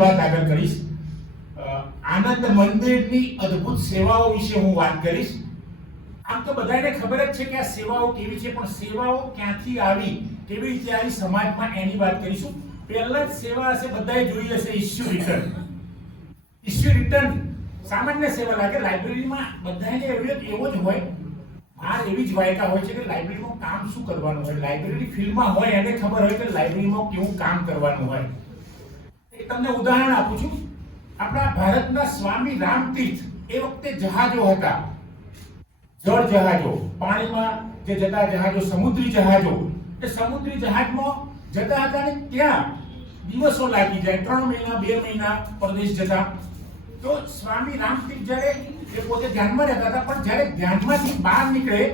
વાત આગળ કરીશ. આનંદ મંદિરની અદ્ભુત સેવાઓ વિશે હું વાત કરીશ. આમ તો બધાને ખબર જ છે કે આ સેવાઓ કેવી છે, પણ સેવાઓ ક્યાંથી આવી, કેવી રીતે આવી સમાજમાં, એની વાત કરીશું. પહેલા જ સેવા હશે, બધાએ જોઈ હશે ઇશ્યુ રિટર્ન. ઇશ્યુ રિટર્ન સામાન્ય સેવા લાગે. લાઇબ્રેરીમાં બધાને એવો જ હોય, આ એવી જ વાયકા હોય છે કે લાઇબ્રેરીમાં કામ શું કરવાનું હોય. લાઇબ્રેરી ફિલ્ડમાં હોય એને ખબર હોય કે લાઇબ્રેરીમાં કેવું કામ કરવાનું હોય. એક તમને ઉદાહરણ આપું છું. આપણા ભારતના સ્વામી રામતીર્થ એ વખતે જહાજો હતા, જળ જહાજો, પાણીમાં જે જતા જહાજો, સમુદ્રી જહાજો. એ સમુદ્રી જહાજમાં જતા હતા ને ત્યાં દિવસો લાગી જાય, 3 મહિના 2 મહિના પરદેશ જતા. તો સ્વામી રામતીર્થ જ્યારે એ પોતે ધ્યાનમાં રહેતા હતા, પણ જ્યારે ધ્યાનમાંથી બહાર નીકળે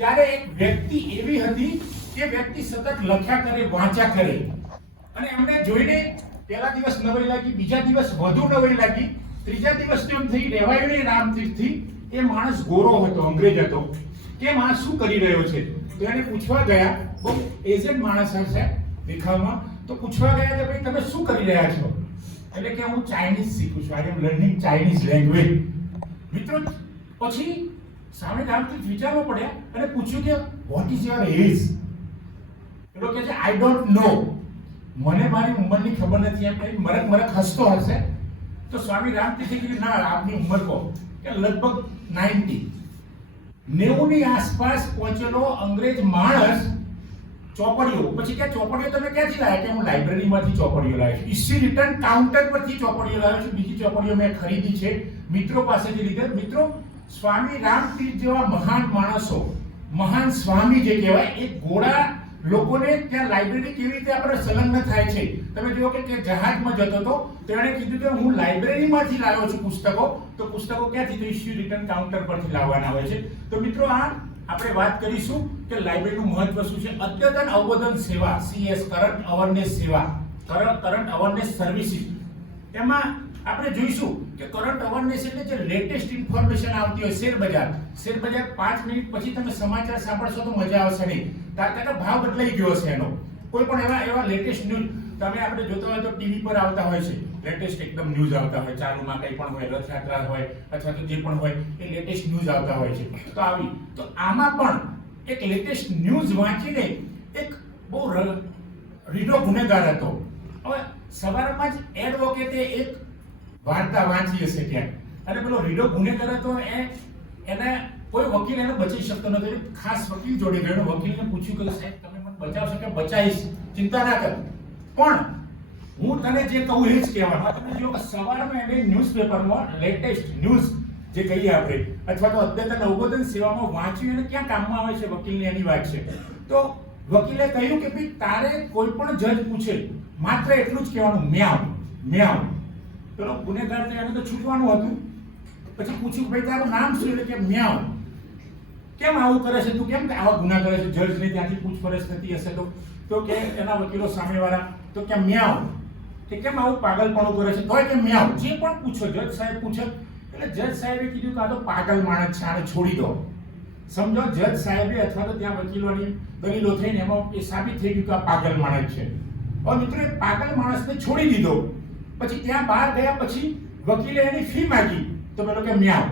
ત્યારે એક વ્યક્તિ એવી હતી કે વ્યક્તિ સતત લખ્યા કરે, વાંચ્યા કરે. અને એમને જોઈને પહેલા દિવસ નવાઈ લાગી, બીજા દિવસ વધુ નવાઈ લાગી, ત્રીજા દિવસ તો એમ થઈ રહેવાયું નહીં રામતીર્થથી. એ માણસ ગોરો હતો, અંગ્રેજ હતો, કે માણસ શું કરી રહ્યો છે. તો એને પૂછવા ગયા, બહુ એજન્ટ માણસ હશે દેખાવમાં, તો પૂછવા ગયા કે ભાઈ તમે શું કરી રહ્યા છો. એટલે કે હું ચાઇનીઝ શીખું છું, આઈ એમ લર્નિંગ ચાઇનીઝ લેંગ્વેજ. મિત્રો પછી સ્વામી રામતીર્થ વિચારવા પડ્યા અને પૂછ્યું કે વોટ ઇઝ યોર એજ. પેલો કહે છે આઈ ડોન્ટ નો, મને મારી ઉંમરની ખબર નથી. એમ કહી મરક મરક હસતો હશે. તો સ્વામી રામતીર્થે કીધું ના, આપની ઉંમર કહો. કે લગભગ 90 ની આસપાસ પહોંચેલો અંગ્રેજ માણસ ચોપડીઓ, પછી કે ચોપડીઓ તમે ક્યાંથી લાવ્યા? કે હું લાઇબ્રેરીમાંથી ચોપડીઓ લાવ્યો છું, ઇશ્યુ રિટર્ન કાઉન્ટર પરથી ચોપડીઓ લાવ્યો છું, બીજી ચોપડીઓ મેં ખરીદી છે મિત્રો પાસેથી લીધે. મિત્રો સ્વામી રામતીર્થ જેવા મહાન માણસો, મહાન સ્વામી જે કહેવાય, એ ગોળા લોકોને ત્યાં લાઇબ્રેરી કેવી રીતે આપણે સંલગ્ન થાય છે. તમે જુઓ કે જહાજમાં જતો હતો તો એણે કીધું કે હું લાઇબ્રેરીમાંથી લાવ્યો છું પુસ્તકો. તો પુસ્તકો ક્યાંથી? તો ઇશ્યુ રિટર્ન કાઉન્ટર પરથી લાવવાના હોય છે. તો મિત્રો આ આપણે વાત કરીશું કે લાઇબ્રેરીનું મહત્વ શું છે. અદ્યતન અવબોધન સેવા, CS કરંટ અવેરનેસ સેવા, કરંટ અવેરનેસ સર્વિસીસ. એમાં આપણે જોઈશું કે કરંટ અવેરનેસ એટલે જે લેટેસ્ટ ઇન્ફોર્મેશન આવતી હોય. શેર બજાર 5 મિનિટ પછી તમે સમાચાર સાંભળશો તો મજા આવશે નહીં. તાકાત ભાવ બદલાઈ ગયો છે એનો. કોઈ પણ એવા લેટેસ્ટ ન્યૂઝ તમે આપણે જોતા હોય તો ટીવી પર આવતા હોય છે, લેટેસ્ટ એકદમ ન્યૂઝ આવતા હોય, ચાલુમાં કંઈ પણ હોય, રથયાત્રા હોય અથવા તો જે પણ હોય એ લેટેસ્ટ ન્યૂઝ આવતા હોય છે. તો આમાં પણ એક લેટેસ્ટ ન્યૂઝ વાંચીને એક બહુ રીઢો ગુનેગાર હતો. હવે સવારમાં જ એડવોકેટે એક વાર્તા વાંચી હશે ક્યાંક, અને પેલો રીઢો ગુનેગાર હતો એને કોઈ વકીલ એને બચાવી શકતો નથી. ખાસ વકીલ જોડે ગયો, વકીલને પૂછ્યું કે સાહેબ તમે મને બચાવશો? કે બચાવીશ, ચિંતા ના કર, પણ હું તને જે કહું એ જ કહેવાનું. તમે જો સવારમાં એને ન્યૂઝપેપરમાં લેટેસ્ટ ન્યૂઝ જે કહીએ આપણે, અથવા તો અદ્યતન અવબોધન સેવામાં વાંચ્યું એને ક્યાં કામમાં આવે છે વકીલને, એની વાત છે. તો વકીલે કહ્યું કે ભાઈ તારે કોઈ પણ જજ પૂછે માત્ર એટલું જ કહેવાનું, મ્યાવ મ્યાવ. પેલો ગુનેગાર તો એને તો છૂટવાનું હતું. પછી પૂછ્યું ભાઈ તારું નામ શું? એટલે કે મ્યાવ. કેમ આવું કરે છે તું, કેમ આવા ગુના કરે છે? જજને ત્યાંથી પૂછપરછ થતી હશે તો કે એના વકીલો સામેવાળા તો કે મ્યાવ, કે કેમ આવું પાગલપણું કરે છે? તોય કે મ્યાવ. જે પણ પૂછો, જજ સાહેબ પૂછે એટલે જજ સાહેબે કીધું કે આ તો પાગલ માણસ છે, આને છોડી દો. સમજો, જજ સાહેબે અથવા તો ત્યાં વકીલોની દલીલો થઈને એમાં એ સાબિત થઈ ગયું કે આ પાગલ માણસ છે. હવે મિત્રો એ પાગલ માણસને છોડી દીધો. પછી ત્યાં બહાર ગયા પછી વકીલે એની ફી માંગી તો પેલો કે મ્યાવ.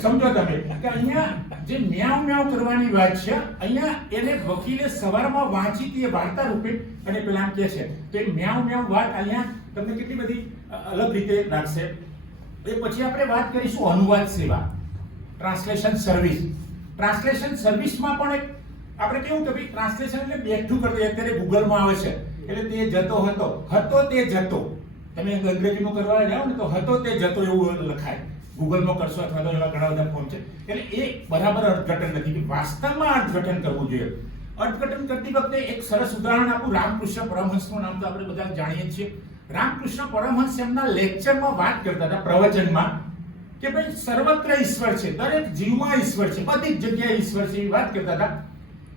સમજો તમે કે અહીંયા જે મ્યાવ મ્યાવ કરવાની વાત છે, અહીંયા એને વકીલે સવારમાં વાંચી હતી એ વાર્તા રૂપે, અને પેલા આમ કહે છે તો એ મ્યાવ મ્યાવ વાત અહીંયા તમને કેટલી બધી અલગ રીતે લાગશે. એ પછી આપણે વાત કરીશું અનુવાદ સેવા, ટ્રાન્સલેશન સર્વિસ. ટ્રાન્સલેશન સર્વિસમાં પણ એક આપણે કેવું કે ભાઈ ટ્રાન્સલેશન એટલે બેઠું કરી દે. અત્યારે ગૂગલમાં આવે છે એટલે તે જતો હતો તે જતો. તમે અંગ્રેજીમાં કરવા જાઓ ને તો હતો તે જતો એવું લખાય. ગૂગલમાં કરશો અથવા તો એવા ઘણા બધા ફોર્મ છે. એટલે એ બરાબર અર્થઘટન નથી કે વાસ્તવમાં અર્થઘટન કરવું જોઈએ. અર્થઘટન કરતી વખતે એક સરસ ઉદાહરણ આપું. રામકૃષ્ણ પરમહંસનું નામ તો આપણે બધા જાણીએ છીએ. રામકૃષ્ણ પરમહંસ એમના લેક્ચરમાં વાત કરતા હતા, પ્રવચનમાં, કે ભાઈ સર્વત્ર ઈશ્વર છે, દરેક જીવમાં ઈશ્વર છે, બધી જ જગ્યાએ ઈશ્વર છે, એવી વાત કરતા હતા.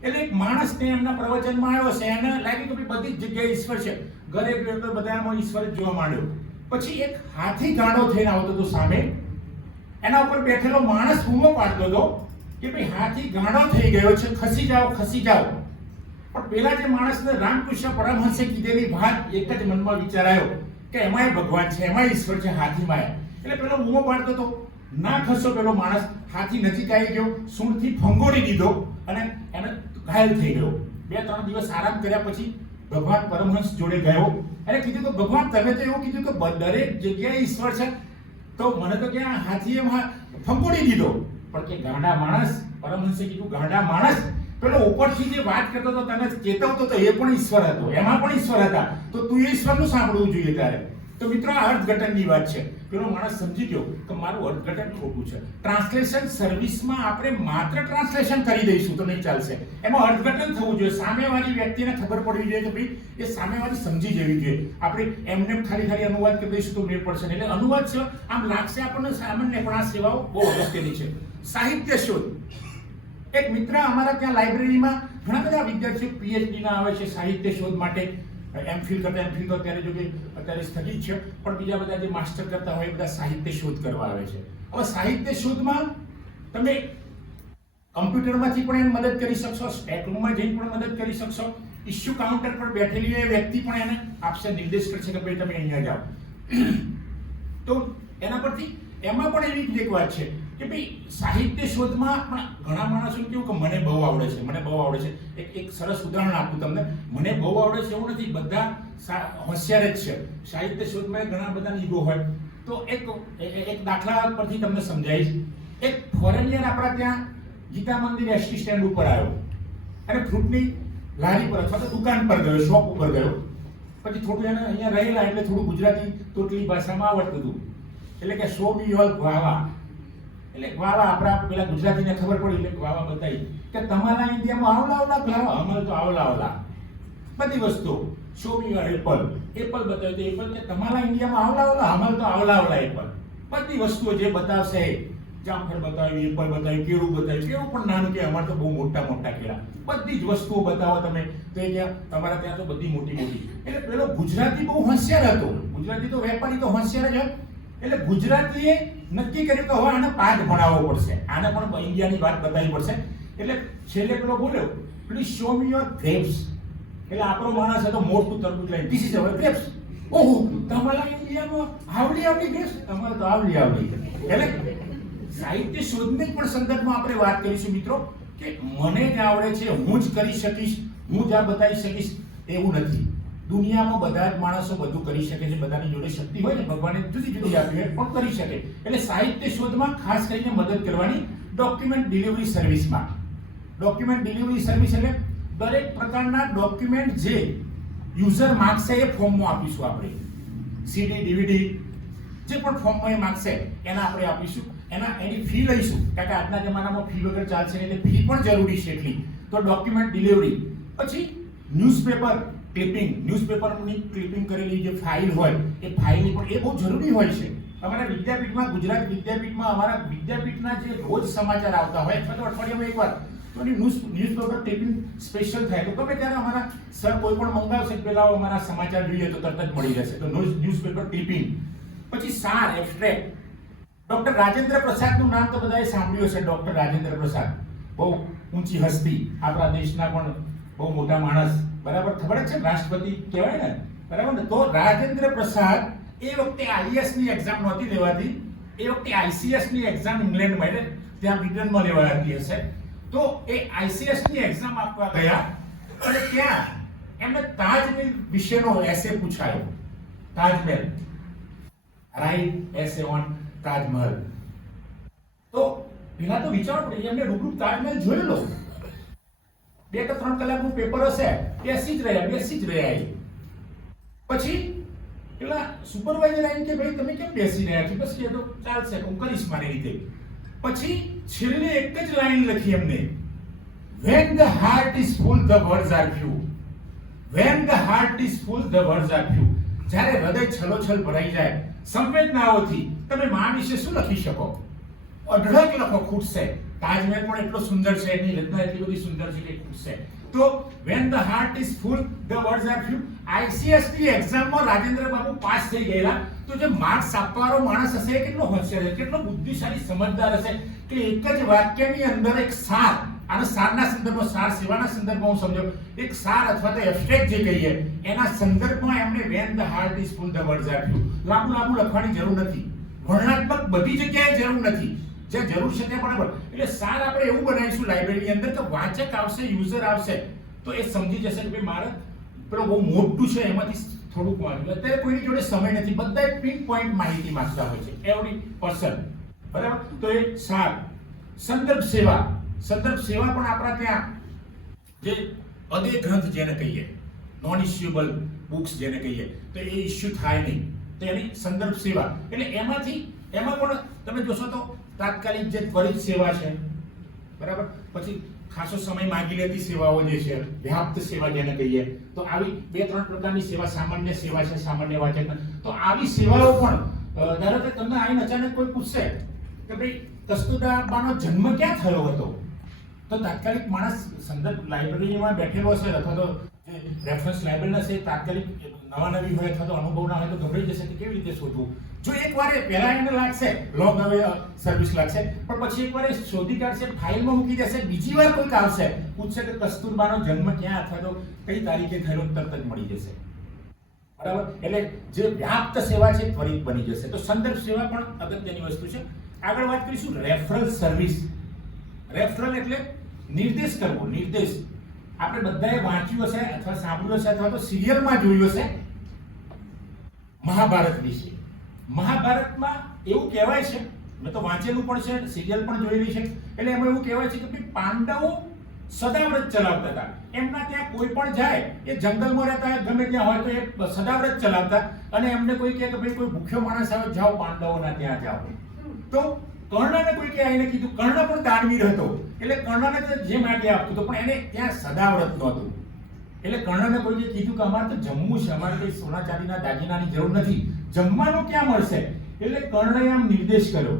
એટલે એક માણસ તે એમના પ્રવચનમાં આવ્યો છે, એને લાગ્યું કે બધી જ જગ્યાએ ઈશ્વર છે, ઘરે ગયો તો બધામાં ઈશ્વર જ જોવા માંડ્યો. પછી એક હાથી ગાંડો થઈને આવતો હતો સામે, એના ઉપર બેઠેલો માણસ બૂમો પાડતો હતો કે ભાઈ હાથી ગાંડો થઈ ગયો છે, ખસી જાઓ ખસી જાઓ. પણ પેલા જે માણસને રામકૃષ્ણ પરમહંસે કીધેલી વાત એક જ મનમાં વિચાર આવ્યો કે એમાંય ભગવાન છે, એમાંય ઈશ્વર છે, હાથીમાં. એટલે પેલો બૂમો પાડતો હતો, ના ખસો પેલો માણસ હાથી નજીક આવી ગયો, સૂંઢથી ફંગોળી દીધો અને એને ઘાયલ થઈ ગયો. 2-3 દિવસ આરામ કર્યા પછી ભગવાન પરમહંસ જોડે ગયો અને કીધું કે ભગવાન તમે તો એવું કીધું કે દરેક જગ્યાએ ઈશ્વર છે, તો મને તો ક્યાં હાથીએ ફંગોળી દીધો. પણ કે ગાંડા માણસ, પરમહંસે કીધું ગાંડા માણસ, પેલો ઉપરથી જે વાત કરતો હતો તને ચેતવતો તો એ પણ ઈશ્વર હતો, એમાં પણ ઈશ્વર હતા, તો તું એ ઈશ્વરનું સાંભળવું જોઈએ તારે. તો મિત્રો આ અર્થઘટનની વાત છે. પેલો માણસ સમજી ગયો કે મારું અર્થઘટન ખોટું છે. ટ્રાન્સલેશન સર્વિસમાં આપણે માત્ર ટ્રાન્સલેશન કરી દઈશું તો નહીં ચાલશે, એમાં અર્થઘટન થવું જોઈએ. સામેવાળી વ્યક્તિને ખબર પડવી જોઈએ કે ભાઈ એ સામેવાળી સમજી જવી જોઈએ. આપણે એમને ખાલી અનુવાદ કરી દઈશું તો મેળ પડશે નહીં. એટલે અનુવાદ છે આમ લાગશે આપણને સામાન્ય, પણ આ સેવાઓ બહુ અગત્યની છે. સાહિત્ય શોધ. એક મિત્ર અમારા ત્યાં લાઇબ્રેરીમાં ઘણા બધા વિદ્યાર્થીઓ PhD ના આવે છે સાહિત્ય શોધ માટે. એમફિલ તો અત્યારે જો કે અત્યારે સ્થગિત છે, પણ બીજા બધા જે માસ્ટર કરતા હોય એ બધા સાહિત્ય શોધ કરવા આવે છે. હવે સાહિત્ય શોધમાં તમે કમ્પ્યુટરમાંથી પણ એને મદદ કરી શકશો, સ્ટેટ રૂમમાં જઈને પણ મદદ કરી શકશો, ઇશ્યુ કાઉન્ટર પર બેઠેલી એ વ્યક્તિ પણ એને આપશે, નિર્દેશ કરશે કે ભાઈ તમે અહીંયા જાઓ. તો એના પરથી એમાં પણ એવી જ એક વાત છે કે ભાઈ સાહિત્ય શોધમાં પણ ઘણા માણસો કેવું કે મને બહુ આવડે છે. એક સરસ ઉદાહરણ આપું તમને. મને બહુ આવડે છે એવું નથી, બધા હોશિયાર જ છે. સાહિત્ય શોધમાં ઘણા બધા ઈગો હોય. તો એક દાખલા પરથી તમને સમજાવીશ. એક ફોરેનિયર આપણા ત્યાં ગીતા મંદિર એસટી સ્ટેન્ડ ઉપર આવ્યો અને ફ્રૂટની લારી પર અથવા તો દુકાન પર ગયો, શોપ ઉપર ગયો. પછી થોડું એને અહીંયા રહેલા એટલે થોડું ગુજરાતી તોટલી ભાષામાં આવડતું હતું. એટલે કે શો મી યોર ગ્વાવા, એટલે ગ્વાવા આપણા પેલા ગુજરાતીને ખબર પડી એટલે ગ્વાવા બતાવી કે તમારા ઇન્ડિયામાં આવલા ગ્વાવા, અમારે તો આવલા. બધી વસ્તુ શો મી યોર એપલ બતાવ્યું તો એપલ, કે તમારા ઇન્ડિયામાં આવલા, અમારે તો આવલા એપલ. બધી વસ્તુઓ જે બતાવશે, જામફળ બતાવ્યું, એપલ બતાવ્યું, કેળું બતાવ્યું, કેળું પણ નાનું કે અમારે તો બહુ મોટા કેળા. બધી જ વસ્તુઓ બતાવો તમે તો એ ત્યાં તમારા ત્યાં તો બધી મોટી. એટલે પેલો ગુજરાતી બહુ હોશિયાર હતો. ગુજરાતી તો વેપારી તો હોશિયાર જ હોય. એટલે ગુજરાતીએ નક્કી કર્યું કે હવે આને પાઠ ભણાવવો પડશે, આને પણ ઇન્ડિયાની વાત બતાવવી પડશે. એટલે છેલ્લે પેલો બોલ્યો, please show me your grapes. એટલે આપણો માણસ હતો મોટું તરબૂચ લઈને, ધીસ ઇઝ અવર ગ્રેપ્સ. ઓહો, તમારા ઇન્ડિયામાં આવડી ગ્રેપ્સ, તમારે તો આવડી. એટલે સાહિત્ય શોધને પણ સંદર્ભમાં આપણે વાત કરીશું મિત્રો, કે મને જ આવડે છે, હું જ કરી શકીશ, હું જ આ બતાવી શકીશ એવું નથી. દુનિયામાં બધા જ માણસો બધું કરી શકે છે, બધાની જોડે શક્તિ હોય ને, ભગવાને જુદી આપી હોય પણ કરી શકે. એટલે સાહિત્ય શોધમાં ખાસ કરીને મદદ કરવાની ડોક્યુમેન્ટ ડિલિવરી સર્વિસમાં. ડોક્યુમેન્ટ ડિલિવરી સર્વિસ એટલે દરેક પ્રકારના ડોક્યુમેન્ટ જે યુઝર માંગશે એ ફોર્મમાં આપીશું આપણે. CD, DVD જે પણ ફોર્મમાં એ માંગશે એના આપણે આપીશું. એની ફી લઈશું, કારણ કે આજના જમાનામાં ફી વગર ચાલશે, એટલે ફી પણ જરૂરી છે એટલી. તો ડોક્યુમેન્ટ ડિલિવરી. પછી ન્યૂઝપેપર ન્યૂઝપેપરની ક્લિપિંગ કરેલી જે ફાઇલ હોય એ ફાઇલની પણ એ બહુ જરૂરી હોય છે. અમારા વિદ્યાપીઠમાં, ગુજરાત વિદ્યાપીઠમાં અમારા વિદ્યાપીઠના જે રોજ સમાચાર આવતા હોય અથવા તો અઠવાડિયામાં એકવાર, તો એની ન્યૂઝપેપર ક્લિપિંગ સ્પેશિયલ થાય તો ગમે ત્યારે અમારા સર કોઈ પણ મંગાવશે પહેલા અમારા સમાચાર જોઈએ તો તરત જ મળી જશે. તો ન્યૂઝપેપર ક્લિપિંગ. પછી સાર એબ્સ્ટ્રેક્ટ. ડોક્ટર રાજેન્દ્ર પ્રસાદનું નામ તો બધાએ સાંભળ્યું હશે. ડોક્ટર રાજેન્દ્ર પ્રસાદ બહુ ઊંચી હસ્તી, આપણા દેશના પણ બહુ મોટા માણસ, બરાબર, ખબર જ છે, રાષ્ટ્રપતિ કહેવાય ને, બરાબર ને. તો રાજેન્દ્ર પ્રસાદ એ વખતે IAS ની એક્ઝામ નહોતી લેવાતી, એ વખતે ICS ની એક્ઝામ ઇંગ્લેન્ડમાં, એટલે ત્યાં બ્રિટનમાં લેવાતી હશે. તો એ ICS ની એક્ઝામ આપવા ગયા અને ત્યાં એમને તાજમહેલ વિશેનો એસે પૂછાયો. Taj Mahal, right essay on Taj Mahal. તો પેલા તો વિચારવું પડે, એમને રૂબરૂ તાજમહેલ જોઈ લો. 2 કે 3 કલાકનું પેપર હશે, બેસી જ રહ્યા. પછી પેલા સુપરવાઇઝર આવીને કે ભાઈ તમે કેમ બેસી રહ્યા છો? બસ કે તો ચાલશે, હું કરીશ મારી રીતે. પછી છેલ્લે એક જ લાઈન લખી એમને, when the heart is full the words are few. when the heart is full the words are few. જ્યારે હૃદય છલોછલ ભરાઈ જાય સંવેદનાઓથી, તમે માં વિશે શું લખી શકો? અઢળક લખો, ખૂટશે. તાજમહેલ પણ એટલો સુંદર છે, એની રચના એટલી બધી સુંદર છે કે ખૂટશે. તો when the heart is full the words are few. ICS ની એક્ઝામમાં રાજેન્દ્ર બાબુ પાસ થઈ ગયેલા. તો જે માર્ક્સ આપવાવાળો માણસ હશે કેટલો હોશિયાર હશે, કેટલો બુદ્ધિશાળી સમજદાર હશે કે એક જ વાક્યની અંદર એક સાર આનો સારના સંદર્ભમાં, સાર સેવાના સંદર્ભમાં હું સમજો, એક સાર અથવા તો એબ્સ્ટ્રેક્ટ જે કહીએ એના સંદર્ભમાં એમને when the heart is full the words R few, લાંબુ લાંબુ લખવાની જરૂર નથી, વર્ણનાત્મક બધી જગ્યાએ જરૂર નથી, જ્યાં જરૂર છે ત્યાં બરાબર. એટલે સાર આપણે એવું બનાવીશું લાઇબ્રેરીની અંદર કે વાંચક આવશે, યુઝર આવશે તો એ સમજી જશે કે ભાઈ મારે પેલો બહુ મોટું છે એમાંથી થોડુંક વાંચવું. અત્યારે કોઈની જોડે સમય નથી, બધા પિન પોઈન્ટ માહિતી માંગતા હોય છે, એવરી પર્સન, બરાબર. તો એ સાર. સંદર્ભ સેવા, સંદર્ભ સેવા પણ આપણા ત્યાં જે અદે ગ્રંથ જેને કહીએ, નોન ઇશ્યુએબલ બુક્સ જેને કહીએ, તો એ ઇશ્યુ થાય નહીં, તો એની સંદર્ભ સેવા. એટલે એમાં પણ તમે જોશો તો તાત્કાલિક જે ત્વરિત સેવા છે, બરાબર, પછી ખાસો સમય માંગી લેતી સેવાઓ જે છે, વ્યાપ્ત સેવા જેને કહીએ, તો આવી 2-3 પ્રકારની સેવા, સામાન્ય સેવા છે, સામાન્ય વાચક. તો આવી સેવાઓ પણ ધારો કે તમને આવીને અચાનક કોઈ પૂછશે કે ભાઈ કસ્તુરબાનો જન્મ ક્યાં થયો હતો, તો તાત્કાલિક માણસ સંદર્ભ લાઇબ્રેરીમાં બેઠેલો હશે અથવા તો જે રેફરન્સ લાઇબ્રેરી છે તાત્કાલિક નવી હોય અથવા તો અનુભવ ના હોય તો ગભરાઈ જશે કે કેવી રીતે શોધવું. જો એકવાર પહેલા એને લાગશે લોંગ અવે સર્વિસ લાગશે, પણ પછી એકવાર શોધી કાઢશે, ફાઇલમાં મૂકી દેશે, બીજી વાર કોઈક આવશે પૂછશે કે કસ્તુરબાનો જન્મ ક્યાં અથવા તો કઈ તારીખે થયેલો, તરત જ મળી જશે, બરાબર. એટલે જે વ્યાપ્ત સેવા છે ત્વરિત બની જશે. તો સંદર્ભ સેવા પણ અગત્યની વસ્તુ છે. આગળ વાત કરીશું રેફરલ સર્વિસ. રેફરલ એટલે નિર્દેશ કરવો, નિર્દેશ. આપણે બધાએ વાંચ્યું હશે અથવા સાંભળ્યું હશે અથવા તો સિરિયલમાં જોયું હશે મહાભારત વિશે. મહાભારતમાં એવું કહેવાય છે, મેં તો વાંચેલું પણ છે, સિરિયલ પણ જોયેલી છે, એટલે એમાં એવું કહેવાય છે કે પાંડવો સદાવ્રત ચલાવતા હતા. એમના ત્યાં કોઈ પણ જાય, એ જંગલમાં રહેતા ગમે ત્યાં હોય તો એ સદાવ્રત ચલાવતા, અને એમને કોઈ કહે કે ભાઈ કોઈ ભૂખ્યો માણસ આવે, જાઓ પાંડવોના ત્યાં જાઓ. તો કર્ણને કોઈ કે આવીને કીધું, કર્ણ પણ દાનવીર હતો, એટલે કર્ણને જે માગે આપતું હતું, પણ એને ત્યાં સદાવ્રત નહોતું. એટલે કર્ણને કોઈએ કીધું કે અમારે તો જમવું છે, અમારે કોઈ સોના ચાંદીના દાગીનાની જરૂર નથી, જમવાનું ક્યાં મળશે? એટલે કર્ણએ આમ નિર્દેશ કર્યો,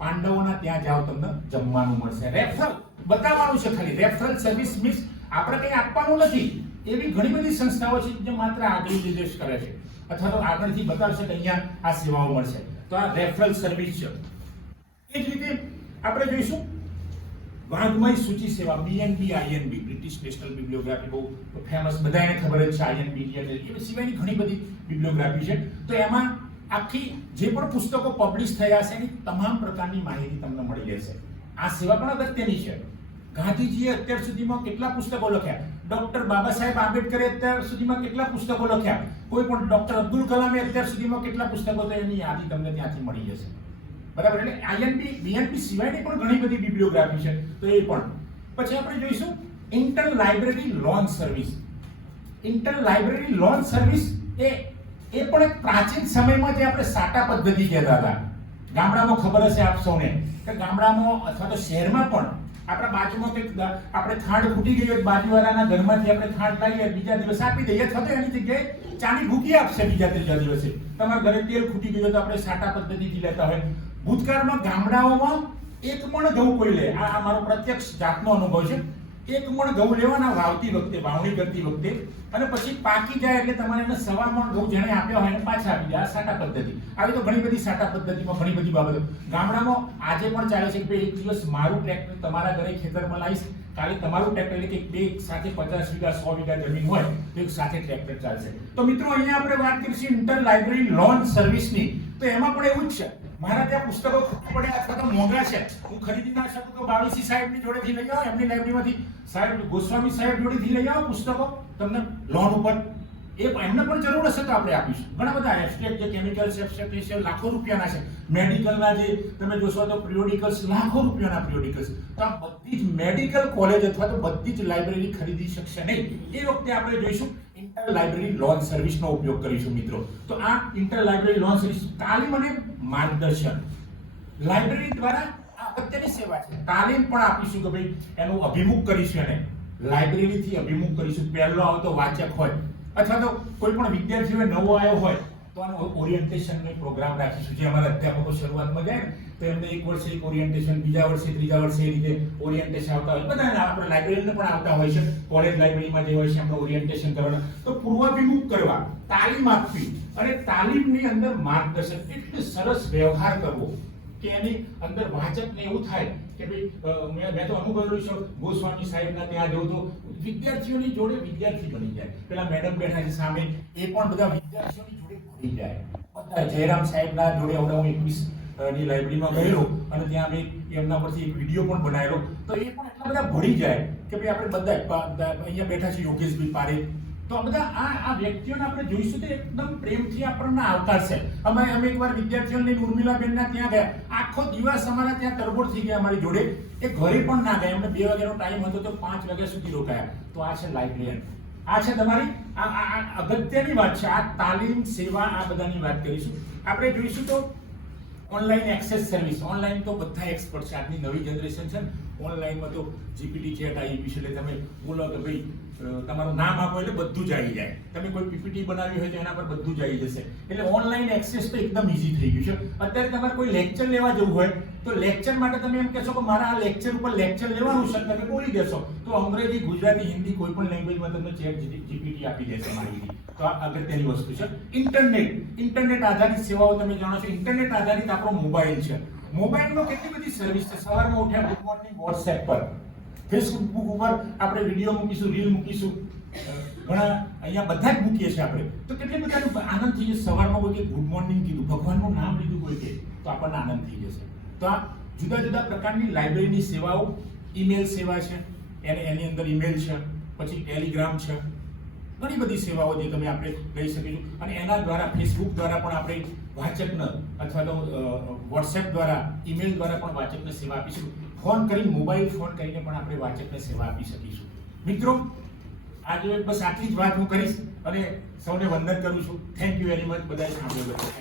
પાંડવોના ત્યાં જાઓ, તમને જમવાનું મળશે. રેફરલ બતાવવાનું છે ખાલી. રેફરલ સર્વિસ મીન્સ આપણે કંઈ આપવાનું નથી. એવી ઘણી બધી સંસ્થાઓ છે જે માત્ર આગળ નિર્દેશ કરે છે અથવા તો આગળથી બતાવશે કે અહીંયા આ સેવાઓ મળશે, તો આ રેફરલ સર્વિસ છે. એ જ રીતે આપણે જોઈશું વાંગ્મય સૂચિ સેવા, BNB INB, બ્રિટિશ નેશનલ બિબ્લિયોગ્રાફી, બહુ ફેમસ, બધાને ખબર જ છે INB. એ સિવાયની ઘણી બધી બિબ્લિયોગ્રાફી છે. તો એમાં આખી જે પણ પુસ્તકો પબ્લિશ થયા છે એની તમામ પ્રકારની માહિતી તમને મળી રહેશે. આ સેવા પણ અગત્યની છે. ગાંધીજીએ અત્યાર સુધીમાં કેટલા પુસ્તકો લખ્યા, ડોક્ટર બાબા સાહેબ આંબેડકરે અત્યાર સુધીમાં કેટલા પુસ્તકો લખ્યા, કોઈ પણ ડોક્ટર અબ્દુલ કલામે અત્યાર સુધીમાં કેટલા પુસ્તકો, તો એની યાદી તમને ત્યાંથી મળી જશે, બરાબર. એટલે INB BNB સિવાયની પણ ઘણી બધી બિબ્લિયોગ્રાફી છે, તો એ પણ. પછી આપણે જોઈશું inter library loan service. Inter library loan service એ પણ એક પ્રાચીન સમયમાં જે આપણે સાટા પદ્ધતિ કહેતા હતા. ગામડામાં ખબર હશે આપ સૌને કે ગામડામાં અથવા તો શહેરમાં પણ આપણા બાજુમાં કંઈક આપણે ખાંડ ખૂટી ગઈ હોય, બાજુવાળાના ઘરમાંથી આપણે ખાંડ લાવીએ, બીજા દિવસે આપી દઈએ, અથવા તો એની જગ્યાએ ચાની ભૂકી આપશે બીજા ત્રીજા દિવસે. તમારા ઘરે તેલ ખૂટી ગયું તો આપણે સાટા પદ્ધતિથી લેતા હોય. ભૂતકાળમાં ગામડાઓમાં 1 મણ ઘઉં કોઈ લે, આ મારો પ્રત્યક્ષ જાતનો અનુભવ છે. 1 મણ ઘઉં લેવાના વાવતી વખતે, વાવણી કરતી વખતે, અને પછી પાકી જાય એટલે તમારે એને 1.25 મણ ઘઉં જેણે આપ્યા હોય એને પાછા આપી દે. આ સાટા પદ્ધતિ. આવી તો ઘણી બધી સાટા પદ્ધતિમાં ઘણી બધી બાબતો ગામડામાં આજે પણ ચાલે છે કે એક દિવસ મારું ટ્રેક્ટર તમારા ઘરે ખેતરમાં લાવીશ, કાલે તમારું ટ્રેક્ટર, એટલે કે બે સાથે 50 વીઘા 100 વીઘા જમીન હોય તો એક સાથે ટ્રેક્ટર ચાલશે. તો મિત્રો અહીંયા આપણે વાત કરીશું ઇન્ટર લાઇબ્રેરી લોન સર્વિસની. તો એમાં પણ એવું જ છે, મારા ત્યાં પુસ્તકો ખૂટી પડે અથવા તો મોંઘા છે, હું ખરીદી ના શકું તો બાવીસી સાહેબની જોડેથી લઈ આવો, એમની લાઇબ્રેરીમાંથી સાહેબ ગોસ્વામી સાહેબ જોડેથી લઈ આવો પુસ્તકો તમને લોન ઉપર. એમને પણ જરૂર હશે તો આપણે આપીશું. ઘણા બધા એબ્સ્ટ્રેક્ટ જે કેમિકલ્સ એબ્સ્ટ્રેક્ટ છે લાખો રૂપિયાના છે, મેડિકલના જે તમે જોશો તો પિરિયોડિકલ્સ લાખો રૂપિયાના પિરિયોડિકલ્સ. તો આ બધી જ મેડિકલ કોલેજ અથવા તો બધી જ લાઇબ્રેરી ખરીદી શકશે નહીં. એ વખતે આપણે જોઈશું ઇન્ટર લાઇબ્રેરી લોન સર્વિસનો ઉપયોગ કરીશું મિત્રો. તો આ ઇન્ટર લાઇબ્રેરી લોન સર્વિસ તાલીમ અને માર્ગદર્શન લાઇબ્રેરી દ્વારા અગત્યની સેવા છે. તાલીમ પણ આપીશું કે ભાઈ એનું અભિમુખ કરીશું, એને લાઇબ્રેરીથી અભિમુખ કરીશું. પહેલો આવતો વાચક હોય અથવા તો કોઈ પણ વિદ્યાર્થી નવો આવ્યો હોય તો આનો ઓરિએન્ટેશનનો પ્રોગ્રામ રાખીશું. જે અમારા અધ્યાપકો શરૂઆતમાં જાય ને તો એમને 1 વર્ષે એક ઓરિએન્ટેશન, બીજા વર્ષે ત્રીજા વર્ષે એ રીતે ઓરિએન્ટેશન આવતા હોય. બધાને આપણે લાઇબ્રેરીને પણ આવતા હોય છે, કોલેજ લાઇબ્રેરીમાં જે હોય છે એમને ઓરિએન્ટેશન કરવાના. તો પૂર્વાભિમુખ કરવા, તાલીમ આપવી અને તાલીમની અંદર માર્ગદર્શન, એટલે સરસ વ્યવહાર કરવો કે એની અંદર વાચકને એવું થાય કે ભાઈ મેં તો અનુભવેલું છે, ગોસ્વામી સાહેબના ત્યાં જવું તો વિદ્યાર્થીઓની જોડે વિદ્યાર્થી બની જાય. પેલા મેડમ બેઠા છે સામે, એ પણ બધા વિદ્યાર્થીઓની જોડે ભળી જાય. બધા જયરામ સાહેબના જોડે હમણાં હું 21 ની લાઇબ્રેરીમાં ગયેલો અને ત્યાં મેં એમના પરથી એક વિડીયો પણ બનાવેલો, તો એ પણ એટલા બધા ભળી જાય કે ભાઈ આપણે બધા અહીંયા બેઠા છે યોગેશભાઈ પારેખ, તો આ બધા આ વ્યક્તિઓને આપણે જોઈશું તો એકદમ પ્રેમથી આપણને આવકારશે. અમે એકવાર વિદ્યાર્થીઓને ઉર્મિલાબેનના ત્યાં ગયા, આખો દિવસ અમારા ત્યાં તરબોળ થઈ ગયા અમારી જોડે, એ ઘરે પણ ના ગયા, એમને 2 વાગ્યાનો ટાઈમ હતો તો 5 વાગ્યા સુધી રોકાયા. તો આ છે લાઇબ્રેરિયન, આ છે તમારી આ અગત્યની વાત છે. આ તાલીમ સેવા આ બધાની વાત કરીશું. આપણે જોઈશું તો ઓનલાઈન એક્સેસ સર્વિસ. ઓનલાઈન તો બધા એક્સપર્ટ છે, આજની નવી જનરેશન છે ને, ઓનલાઈનમાં તો જીપીટી ચેટ આવી ગયું છે, એટલે તમે બોલો કે ભાઈ તમારું નામ આપો એટલે બધું જ આવી જાય. તમે કોઈ પીપીટી બનાવી હોય તો એના પર બધું જ આવી જશે. એટલે ઓનલાઈન એક્સેસ તો એકદમ ઈઝી થઈ ગયું છે. અત્યારે તમારે કોઈ લેક્ચર લેવા જવું હોય તો લેક્ચર માટે તમે એમ કહેશો કે મારા આ લેક્ચર ઉપર લેક્ચર લેવાનું છે, તમે બોલી દેશો તો અંગ્રેજી, ગુજરાતી, હિન્દી કોઈ પણ લેંગ્વેજમાં તમને ચેટ જીપીટી આપી દેશે માહિતી. તો આ અગત્યની વસ્તુ છે. ઇન્ટરનેટ આધારિત સેવાઓ તમે જાણો છો. ઇન્ટરનેટ આધારિત આપણો મોબાઈલ છે. મોબાઈલમાં કેટલી બધી સર્વિસ છે. સવારમાં ઉઠ્યા ગુડ મોર્નિંગ વોટ્સએપ પર, ફેસબુક ઉપર આપણે વિડીયો મૂકીશું, રીલ મૂકીશું, ઘણા અહીંયા બધા જ મૂકીએ છીએ આપણે, તો કેટલી બધાનો આનંદ થઈ જશે. સવારમાં કોઈ ગુડ મોર્નિંગ કીધું, ભગવાનનું નામ લીધું કોઈ કે, તો આપણને આનંદ થઈ જશે. તો આ જુદા જુદા પ્રકારની લાઇબ્રેરીની સેવાઓ. ઈમેલ સેવા છે, એની અંદર ઈમેલ છે, પછી ટેલિગ્રામ છે, ઘણી બધી સેવાઓ જે તમે આપણે લઈ શકીશું. અને એના દ્વારા ફેસબુક દ્વારા પણ આપણે વાચકને અથવા તો વોટ્સએપ દ્વારા, ઈમેલ દ્વારા પણ વાચકને સેવા આપીશું. ફોન કરીને, મોબાઈલ ફોન કરીને પણ આપણે વાચકને સેવા આપી શકીશું. મિત્રો, આજે બસ આટલી જ વાત હું કરીશ અને સૌને વંદન કરું છું. થેન્ક યુ વેરી મચ બધાએ સાંભળ્યું.